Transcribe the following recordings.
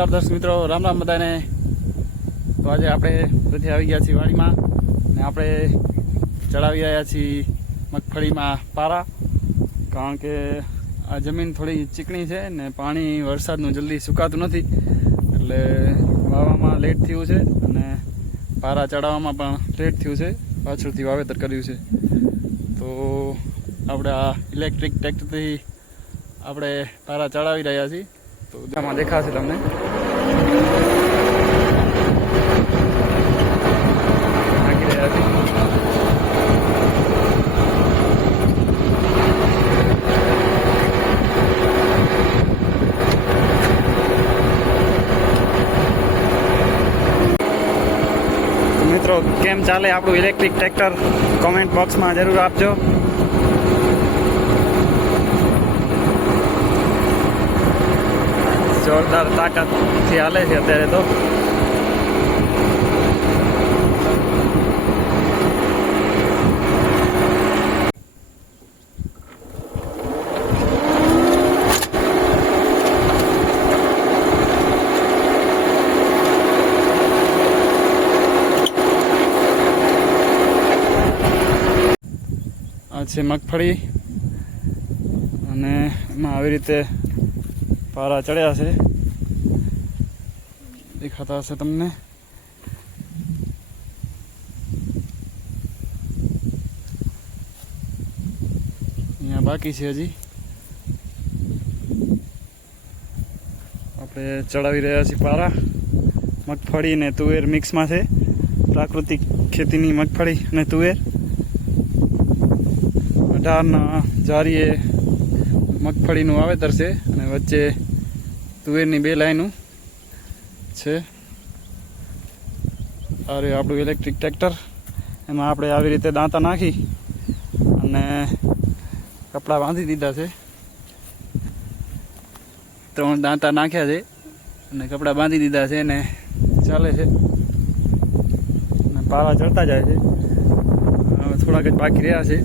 નમસ્કાર દર્શક મિત્રો, રામ રામ બધાને. તો આજે આપણે બધી આવી ગયા છીએ વાડીમાં ને આપણે ચડાવી રહ્યા છીએ મગફળીમાં પારા. કારણ કે આ જમીન થોડી ચીકણી છે ને પાણી વરસાદનું જલ્દી સુકાતું નથી. એટલે વાવવામાં લેટ થયું છે અને પારા ચડાવવામાં પણ લેટ થયું છે. પાછળથી વાવેતર કર્યું છે. તો આપણે આ ઇલેક્ટ્રિક ટ્રેક્ટરથી આપણે પારા ચડાવી રહ્યા છીએ. તો આમાં દેખાશે તમને નાખી રહ્યા છીએ તો મિત્રો, કેમ ચાલે આપણું ઇલેક્ટ્રિક ટ્રેક્ટર કોમેન્ટ બોક્સમાં જરૂર આપજો. જોરદાર તાકાતથી હાલે છે અત્યારે તો. આ છે મગફળી. અને એમાં આવી રીતે પારા ચડ્યા છે. દેખાતા હશે તમને. અહીંયા બાકી છે હજી. આપણે ચડાવી રહ્યા છીએ પારા. મગફળી ને તુવેર મિક્સમાં છે. પ્રાકૃતિક ખેતીની મગફળી અને તુવેર. અઢારના જારીએ મગફળીનું વાવેતર છે અને વચ્ચે તુવેરની બે લાઈનું છે. આ રહ્યું આપણું ઇલેક્ટ્રિક ટ્રેક્ટર એમાં આપણે આવી રીતે દાંતા નાખી અને કપડાં બાંધી દીધા છે. ત્રણ દાંતા નાખ્યા છે અને કપડાં બાંધી દીધા છે અને ચાલે છે. અને પારા ચડતા જાય છે. થોડાક જ બાકી રહ્યા છે.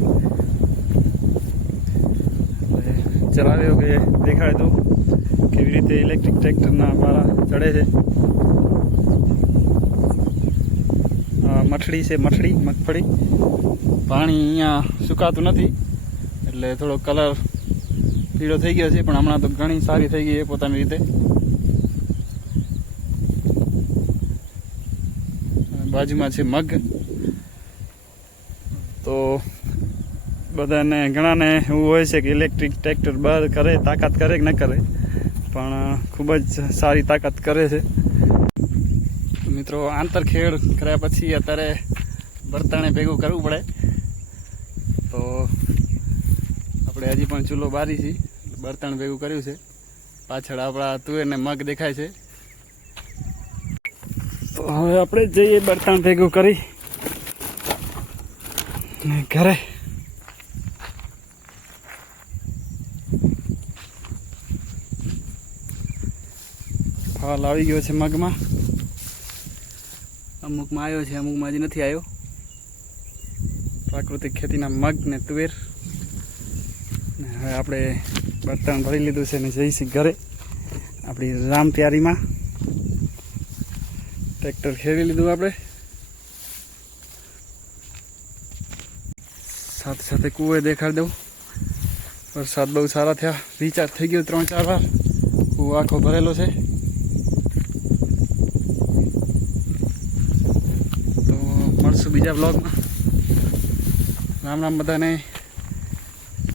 ચલાવ્યો કે દેખાય તો કેવી રીતે ઇલેક્ટ્રિક ટ્રેક્ટરના પારા ચડે છે. મઠડી છે, મઠડી, મગફળી. પાણી અહીંયા સુકાતું નથી, એટલે થોડો કલર પીળો થઈ ગયો છે, પણ હમણાં તો ઘણી સારી થઈ ગઈ છે પોતાની રીતે. બાજુમાં છે મગ. તો બધાને ઘણાને એવું હોય છે કે ઇલેક્ટ્રિક ટ્રેક્ટર બહાર કરે, તાકાત કરે કે ન કરે, પણ ખૂબ જ સારી તાકાત કરે છે. મિત્રો આંતરખેડ કર્યા પછી અત્યારે બર્તણે ભેગું કરવું પડે. તો આપણે હજી પણ ચૂલો બારી છીએ. બર્તણ ભેગું કર્યું છે. પાછળ આપણા તુવેરને મગ દેખાય છે. તો હવે આપણે જઈએ બર્તણ ભેગું કરી. ઘરે. ફાલ આવી ગયો છે મગમાં. અમુકમાં આવ્યો છે, અમુકમાં હજી નથી આવ્યો. પ્રાકૃતિક ખેતીના મગ ને તુવેર. હવે આપણે બર્તન ભરી લીધું છે ને જઈશું ઘરે. આપણી રામ તૈયારીમાં. ટ્રેક્ટર ખેડી લીધું આપણે. સાથે સાથે કૂવે દેખાડી દઉં. વરસાદ બહુ સારા થયા. રિચાર્જ થઈ ગયો ત્રણ ચાર વાર. કૂવો આખો ભરેલો છે તો મળશું બીજા બ્લોગમાં રામ રામ બધાને.